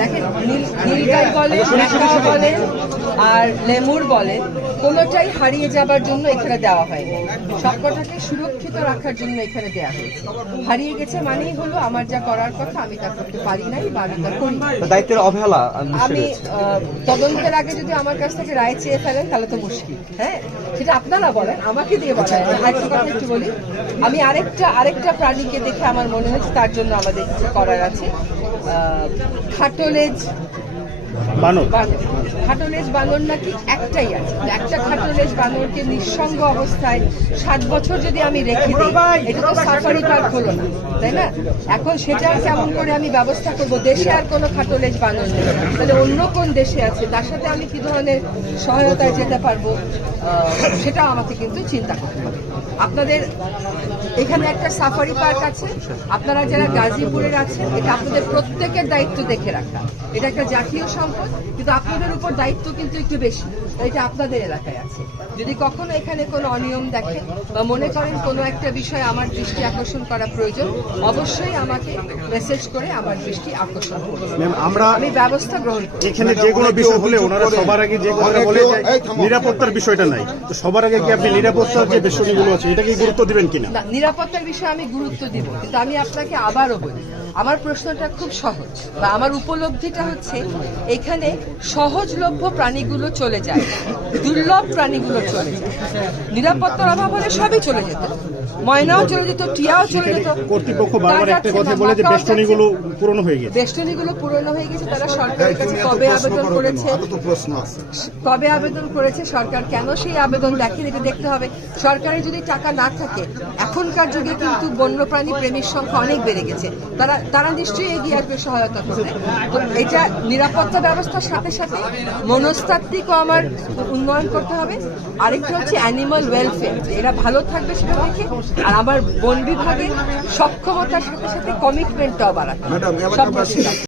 দেখেন নীলগাই বলেন, ম্যাকাও বলেন আর লেমুর বলেন, কোনোটাই হারিয়ে যাবার জন্য এখানে দেওয়া হয়নি। সবকটাকে সুরক্ষিত রাখার জন্য এখানে দেওয়া হয়েছে। হারিয়ে গেছে মানেই হলো আমার যা করার কথা আমি তা করতে পারি নাই বা আমি তা করি নাই। দায়িত্বের অবহেলা। আমি তদন্তের আগে যদি আমার কাছ থেকে রায় চেয়ে ফেলেন তাহলে তো মুশকিল। হ্যাঁ, সেটা আপনারা বলেন, আমাকে দিয়ে বলেন। আরেকটা কথা একটু বলি, আমি আরেকটা প্রাণীকে দেখে আমার মনে হচ্ছে তার জন্য আমাদের কিছু করার আছে। খাটোলেজ খাটোলেজ বানর নাকি একটাই আছে। একটা খাটোলেজ বানরকে নিঃসঙ্গ অবস্থায় 7 বছর যদি আমি রেখে দিই, এটা তো সাফারি পার্ক হলো না, তাই না? এখন সেটা কেমন করে আমি ব্যবস্থা করব? দেশে আর কোনো খাটোলেজ বানর নেই, তাহলে অন্য কোন দেশে আছে, তার সাথে আমি কি ধরনের সহায়তায় যেতে পারবো সেটাও আমাকে কিন্তু চিন্তা করতে হবে। আপনাদের এখানে একটা সাফারি পার্ক আছে, আপনারা যারা গাজীপুরের আছেন, এটা আপনাদের প্রত্যেকের দায়িত্ব দেখে রাখা। এটা একটা জাতীয় সম্পদ, কিন্তু আপনাদের উপর দায়িত্ব কিন্তু একটু বেশি। এটা আপনাদের এলাকায় আছে। যদি কখনো এখানে কোনো অনিয়ম দেখেন বা মনে করেন কোনো একটা বিষয় আমার দৃষ্টি আকর্ষণ করা প্রয়োজন, অবশ্যই আমাকে মেসেজ করে আমার দৃষ্টি আকর্ষণ করুন, আমি ব্যবস্থা গ্রহণ করি। এখানে যে কোনো বিষয় হলে ওনারা সবার আগে যে কথা বলে নিরাপত্তার বিষয়টা নাই, তো সবার আগে কি আপনি নিরাপত্তার যে বিষয়গুলো আছে এটাকে গুরুত্ব দিবেন কিনা? নিরাপত্তার বিষয়ে আমি গুরুত্ব দিব, কিন্তু আমি আপনাকে আবারও বলি, আমার প্রশ্নটা খুব সহজ বা আমার উপলব্ধিটা হচ্ছে এখানে সহজলভ্য প্রাণীগুলো চলে যায়, দুর্লভ প্রাণীগুলো চলে যায়। নিরাপত্তার অভাব হলে সবই চলে যেত, ময়নাও চলে যেত, টিয়াও চলে যেত। কর্তৃপক্ষ বারবার একটা কথা বলে যে বেষ্টনীগুলো পূরণ হয়ে গেছে। বেষ্টনীগুলো পূরণ হয়ে গেছে, তারা সরকারের কাছে কবে আবেদন করেছে, সরকার কেন সেই আবেদন দেখেন, এটা দেখতে হবে। সরকারের যদি টাকা না থাকে, এখনকার যুগে কিন্তু বন্যপ্রাণী প্রেমীর সংখ্যা অনেক বেড়ে গেছে, তারা নিশ্চয়ই এগিয়ে আসবে সহায়তা করতে। তো এটা নিরাপত্তা ব্যবস্থার সাথে সাথে মনস্তাত্ত্বিকও আমার উন্নয়ন করতে হবে। আরেকটা হচ্ছে অ্যানিমাল ওয়েলফেয়ার, এরা ভালো থাকবে সেটা দেখে। আর আমার বন বিভাগের সক্ষমতার সাথে সাথে কমিটমেন্টটাও বাড়াতে হবে সব